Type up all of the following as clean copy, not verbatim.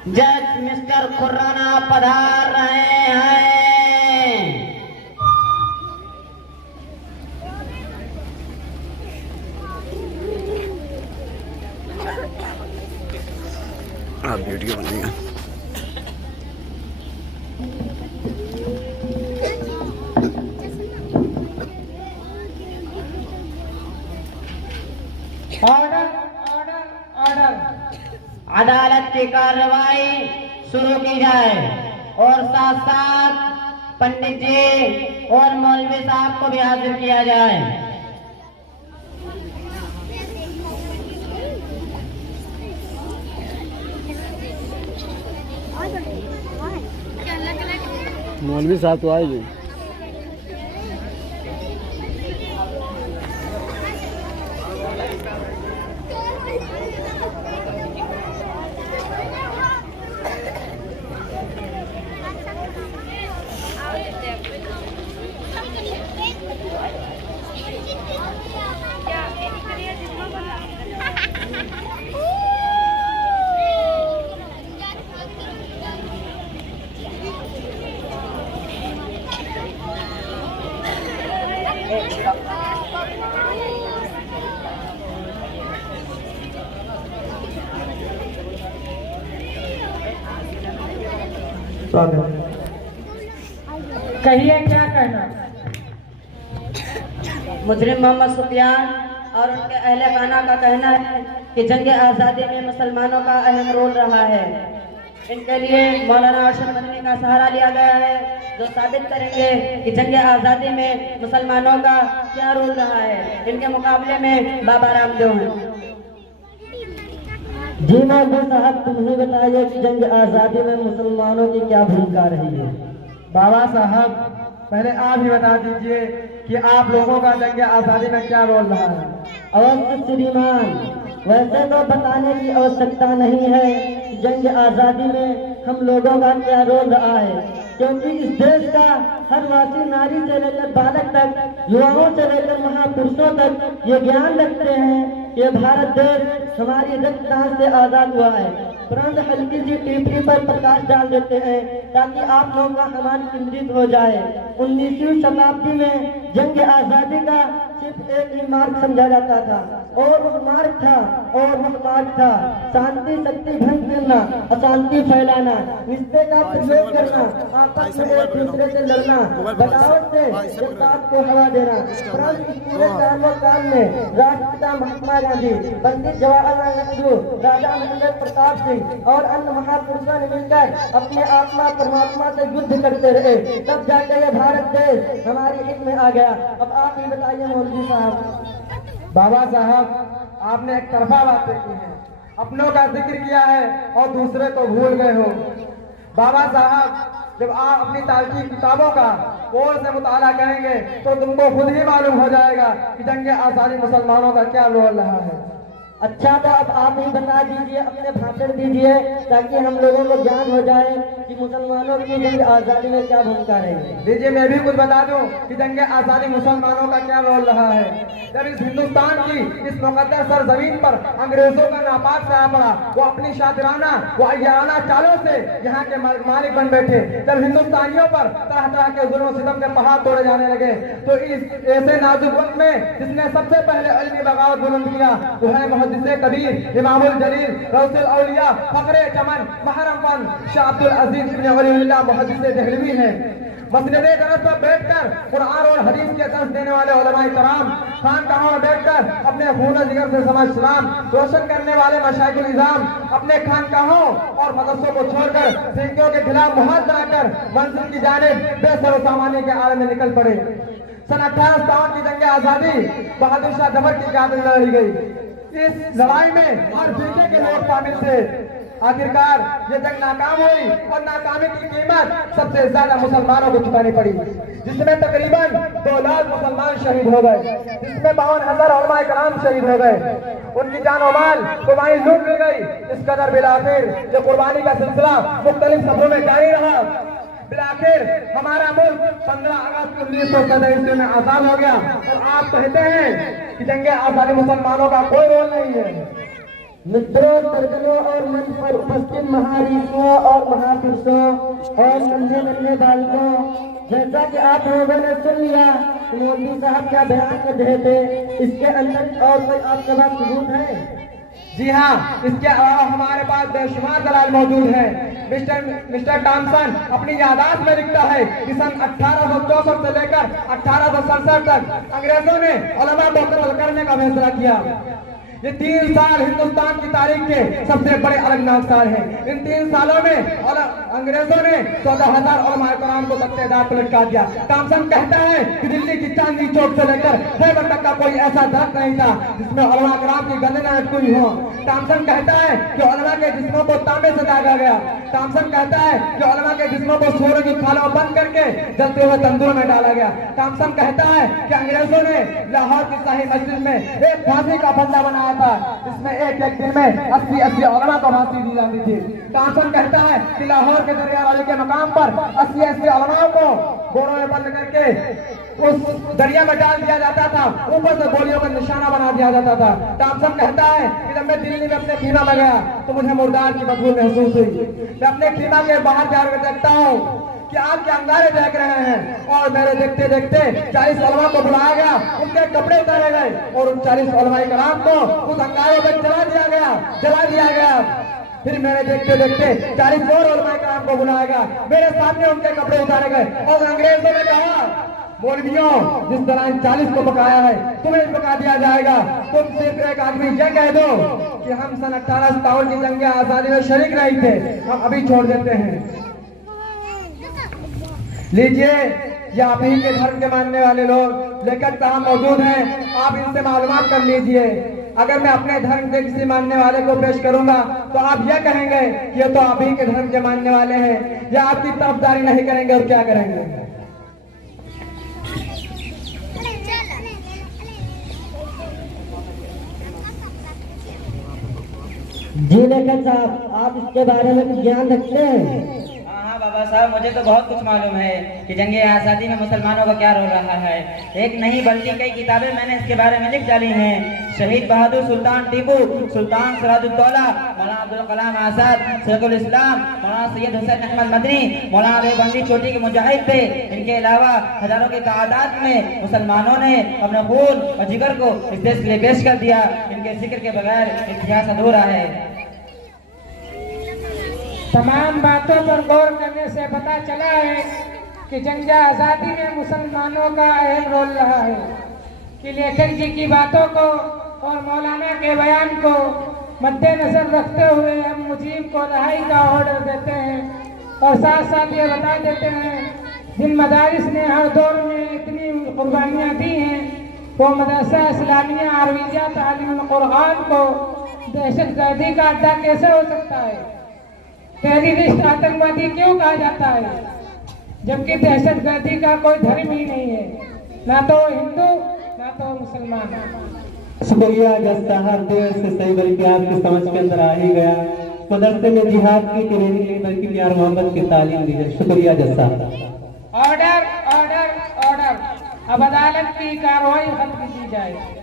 जज मिस्टर खुर्राना पधार रहे हैं। आप वीडियो बनेगा। ऑर्डर ऑर्डर ऑर्डर, अदालत की कार्रवाई शुरू की जाए और साथ साथ पंडित जी और मौलवी साहब को भी हाजिर किया जाए। मौलवी साहब तो आएगी। कहिए क्या कहना। मुजरिम मोहम्मद सुफियान और उनके अहले खाना का कहना है कि जंग आज़ादी में मुसलमानों का अहम रोल रहा है। इनके लिए मौलाना अरशद मदनी का सहारा लिया गया है, जो साबित करेंगे कि जंग आज़ादी में मुसलमानों का क्या रोल रहा है। इनके मुकाबले में बाबा रामदेव हैं। जी मौलवी साहब, तुम ही बताइए कि जंग आज़ादी में मुसलमानों की क्या भूमिका रही है। बाबा साहब, पहले आप ही बता दीजिए कि आप लोगों का जंग आज़ादी में क्या रोल रहा है। अवश्य श्रीमान, वैसे तो बताने की आवश्यकता नहीं है कि जंग आज़ादी में हम लोगों का क्या रोल रहा है, क्योंकि इस देश का हर वासी नारी से लेकर बालक तक, युवाओं से लेकर महापुरुषों तक ये ज्ञान रखते हैं कि भारत देश हमारी रक्तदान से आजाद हुआ है। परंतु हल्की सी टिप्पणी पर प्रकाश डाल देते हैं ताकि आप लोगों का समान केंद्रित हो जाए। 19वीं शताब्दी में जंग आज़ादी का सिर्फ एक ही मार्ग समझा जाता था और वह मार्ग था शांति शक्ति भंग करना, अशांति फैलाना, रिश्ते का प्रयोग करना, आपस में एक दूसरे से लड़ना, बगावत से जनता को हवा देना। परंतु इस पूरे काल में राष्ट्रपिता महात्मा गांधी, पंडित जवाहरलाल नेहरू, राजा महेंद्र प्रताप सिंह और अन्य महापुरुषों ने मिलकर अपने आत्मा परमात्मा से युद्ध करते रहे, तब जाकर ये भारत देश हमारी हित में आ गया। अब आप ही बताइए मौलवी साहब। बाबा साहब, आपने एक तरफा बातें की हैं, अपनों का जिक्र किया है और दूसरे को भूल गए हो। बाबा साहब, जब आप अपनी तारीखी किताबों का गौर से मुताला करेंगे तो तुमको खुद ही मालूम हो जाएगा कि जंग आज़ादी मुसलमानों का क्या रोल रहा है। अच्छा, तो अब आप ही बता दीजिए, अपने भाषण दीजिए ताकि हम लोगों को ज्ञान हो जाए कि मुसलमानों की जंग आज़ादी में क्या भूमिका रही। दीजिए, मैं भी कुछ बता दूं कि जंग आज़ादी मुसलमानों का क्या रोल रहा है। जब इस हिंदुस्तान की इस मुकद्दस सरजमीन पर अंग्रेजों का नापाक साया पड़ा, वो अपनी शातिराना व अय्याराना चालों से यहाँ के मालिक बन बैठे। जब हिंदुस्तानियों पर तरह तरह के जुल्म सितम के पहाड़ तोड़े जाने लगे तो इस ऐसे नाजुक वक्त में जिसने सबसे पहले अलमी बगावत बुलंद किया वो है मुहद्दिस कबीर, इमामुल जलील, रऊसुल औलिया, फखरे चमन, महरम शाह अब्दुल अजीज इब्न वलीउल्लाह मुहद्दिस देहलवी हैं। मसनदे दरस पर बैठकर कुरान और हदीस के दर्स देने वाले उलमाए कराम, खानकाहों में बैठकर अपने खून जिगर से समाज इस्लाम रोशन करने वाले मशाइखुल इज़ाम अपने खानकाहों और मदरसों को छोड़कर सिंधियों के खिलाफ मुहद बनाकर मंजिल की जानिब बेसर सामान्य के आलम में निकल पड़े। सन 1857 की जंग आज़ादी बहादुर शाह जफर की क़यादत में लड़ी गई। इस लड़ाई में हर फिरके के लोग शामिल थे। आखिरकार ये जंग नाकाम हुई और नाकामी की कीमत सबसे ज्यादा मुसलमानों को चुकानी पड़ी, जिसमें तकरीबन 2 लाख मुसलमान शहीद हो गए, जिसमें 52,000 उलमाए कराम शहीद हो गए, उनकी जान और माल कुर्बानी लूट ली गई। इस कदर बिलाखिर जो कुर्बानी का सिलसिला मुख्तलिफ सफरों में जारी रहा, बिलाखिर हमारा मुल्क 15 अगस्त 1947 में आजाद हो गया। और आप कहते हैं कि जंग आजादी मुसलमानों का कोई रोल नहीं है। मित्रों, सरगनों और मंच पर उपस्थित महाऋषियों और महापुरुषों और नन्हे नन्हे बालकों, जैसा कि आप लोगों ने सुन लिया मौलवी साहब क्या बयान कर रहे थे, इसके अंदर और कोई आपके पास सबूत है? जी हाँ, इसके अलावा हमारे पास बेशुमार दलाल मौजूद हैं। मिस्टर टॉमसन अपनी यादाश्त में लिखता है कि सन 1864 से लेकर 1867 तक अंग्रेजों ने उलमा को कत्ल करने का फैसला किया। ये 3 साल हिंदुस्तान की तारीख के सबसे बड़े अलगनाक साल हैं। इन 3 सालों में अंग्रेजों ने 14,000 उलमाए कराम को तख्तेदार पर लटका दिया। टॉमसन कहता है कि दिल्ली की चांदनी चौक से लेकर खैबर तक का कोई ऐसा दर्द नहीं था जिसमें उलमा कराम की गर्दनें अटकी हो। टॉमसन कहता है कि उलमा के जिस्मों को तांबे से दागा गया। टॉमसन कहता है कि उलमा के जिस्मों को सूर्य की खालों में बंद करके जलते हुए तंदूर में डाला गया। टॉमसन कहता है कि अंग्रेजों ने लाहौर की शाही मस्जिद में एक फांसी का फंदा बनाया था, जिसमें एक दिन में 80 उलमा को फांसी दी जाती थी। टॉमसन कहता है कि लाहौर के दरिया वाली के मकाम पर 80 उलमाओं को गोरों में बंद करके उस दरिया में डाल दिया जाता था, ऊपर से गोलियों का निशाना बना दिया जाता था। टॉमसन कहता है कि जब मैं दिल्ली में अपने खीमा में गया तो मुझे मुर्दार की बदबू महसूस हुई। मैं अपने खीमा के बाहर जाकर देखता हूँ कि आग के अंगारे देख रहे हैं और मेरे देखते देखते 40 उलमा को बुलाया गया, उनके कपड़े उतारे गए और उन 40 उलमाए कराम को उस अंगारों में जला दिया गया। फिर मेरे देखते देखते 40 और उलमाए कराम को बुलाया गया, मेरे सामने उनके कपड़े उतारे गए और अंग्रेजों ने कहा, मौलवियों, जिस तरह इन 40 को पकाया है तुम्हें पका दिया जाएगा। तुम सिर्फ एक आदमी यह कह दो कि हम सन 1857 की जंग आजादी में शरीक नहीं थे, हम अभी छोड़ देते हैं। लीजिए, ये आप ही के धर्म के मानने वाले लोग लेकर साहब मौजूद हैं, आप इनसे मालूमात कर लीजिए। अगर मैं अपने धर्म के किसी मानने वाले को पेश करूंगा तो आप यह कहेंगे कि ये तो आप ही के धर्म के मानने वाले हैं, या आपकी तरफदारी नहीं करेंगे और क्या करेंगे? जी लेखक साहब, आप इसके बारे में कुछ ज्ञान रखते हैं? बाबा साहब, मुझे तो बहुत कुछ मालूम है कि जंग आज़ादी में मुसलमानों का क्या रोल रहा है। एक नहीं बल्कि कई किताबें मैंने इसके बारे में लिख डाली हैं। शहीद बहादुर सुल्तान टीपू, सुल्तान सिराजुद्दौला, मौलाना अब्दुल कलाम आजाद, शेखुल इस्लाम, मौलाना सैयद हुसैन अहमद मदनी, मौलाना बेबंदी चोटी के मुजाहिद थे। इनके अलावा हजारों की तादाद में मुसलमानों ने अपने खून और जिगर को इस देश के लिए पेश कर दिया। इनके जिक्र के बगैर इतिहास अधूरा है। तमाम बातों पर गौर करने से पता चला है कि जंग आज़ादी में मुसलमानों का अहम रोल रहा है कि लेखक जी की बातों को और मौलाना के बयान को मद्देनजर रखते हुए हम मुजीब को रिहाई का ऑर्डर देते हैं और साथ साथ ये बता देते हैं जिन मदारिस ने हर दौर में इतनी कुर्बानियाँ दी हैं वो मदरसा इस्लामिया अरविया तालीम कुरान को दहशतगर्दी का अड्डा कैसे हो सकता है? टेररिस्ट आतंकवादी क्यों कहा जाता है, जबकि दहशतगर्दी का कोई धर्म ही नहीं है, ना तो हिंदू ना तो मुसलमान। शुक्रिया जज साहब, देर से सही बल्कि आपकी समझ के अंदर आ ही गया। मदरसे में जिहाद की ट्रेनिंग नहीं बल्कि प्यार मोहब्बत की तालीम दी जाए। शुक्रिया जज साहब। ऑर्डर ऑर्डर ऑर्डर, अब अदालत की कार्रवाई खत्म की जाए।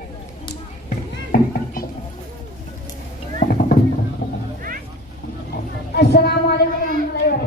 अस्सलाम वालेकुम